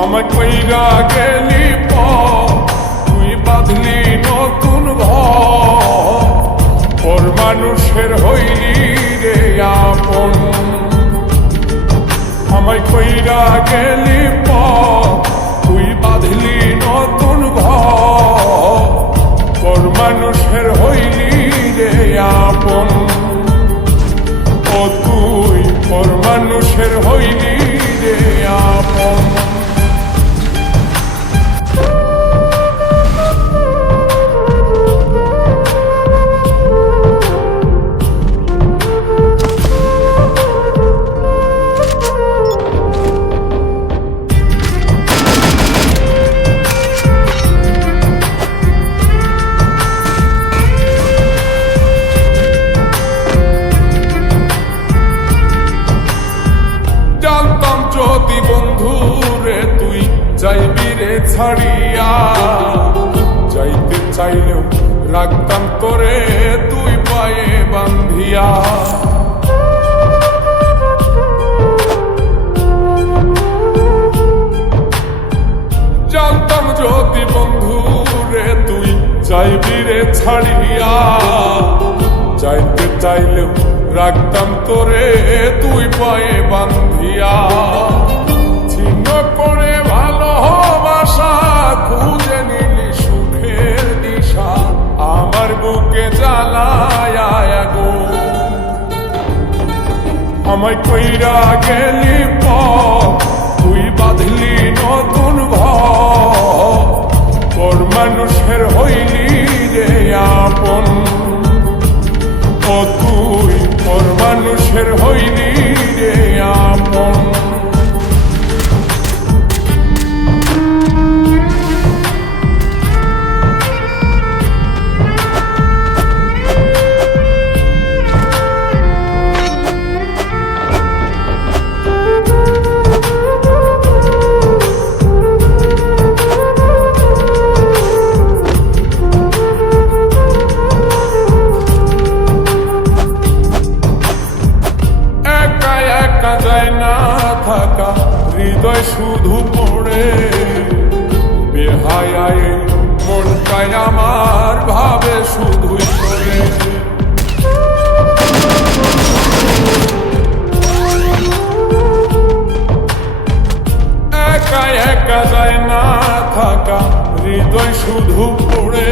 আমায় কইরা গেলি তুই বাঁধলি নতুন ঘর, পর মানুষের হইলি রে আপন। আমায় কইরা গেলি তুই বাঁধলি নতুন ঘর, পর মানুষের হইলি রে আপন। ও তুই পর মানুষের হইলি রে আপন। যদি বন্ধু রে তুই যাইবি রে ছাড়িয়া, যাইতে চাইলেও রাখতাম তোরে তুই পায়ে বান্ধিয়া। জানতাম যদি বন্ধু রে তুই যাইবি রে ছাড়িয়া, যাইতে চাইলেও রাখতাম তোরে তুই পায়ে বান্ধিয়া। ছিন্ন করে ভালোবাসা খুঁজে নিলি সুখের দিশা, আমার বুকে জ্বালায় গো। আমায় কইরা গেলি তুই বাঁধলি নতুন ঘর, পর মানুষের হইলি রে আপন। ও তুই পর মানুষের হইলি রে আপন। হৃদয় শুধু পড়ে বেহায়ায়, মনটায় আমার ভাবে শুধুই করে। একা একা যায় না থাকা, হৃদয় শুধু পড়ে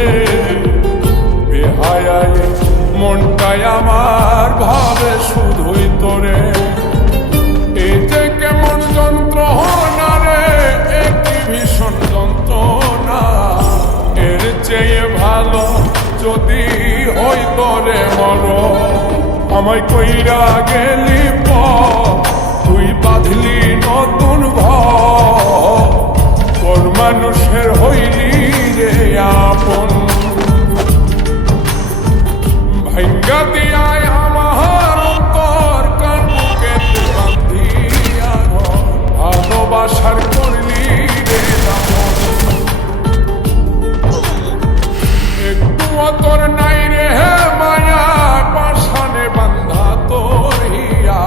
বেহায়ায়, মনটায় আমার ভাবে শুধুই তোরে। এই যে কেমন যন্ত্রণা রে, একটি ভীষণ যন্ত্রণা, এর চেয়ে ভালো যদি হইতো রে মর। আমায় কইরা গেলি তুই বাঁধলি নতুন ঘর, পর মানুষের হইলি রে আপন। ভাঙ্গা দিয়ায় আমার অন্তর কার বুকে বান্ধিয়া, ভালোবাসার করলি রে দামন। একটু তোর নাই রে মায়া, পাশানে বান্ধা তোর হিয়া,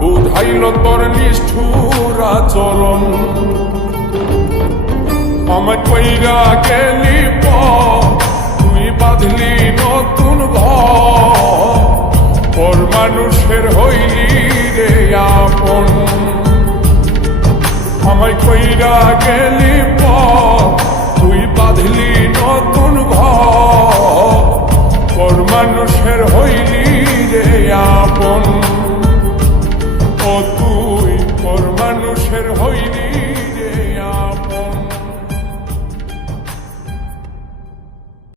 বুঝাইল তোর নিষ্ঠুর আচরণ। আমায় কইরা গেলি তুই বাঁধলি নতুন ঘর, পর মানুষের হইলি রে আপন। আমায় কইরা গেলি তুই বাঁধলি নতুন ঘর, পর মানুষের হইলি রে আপন। ও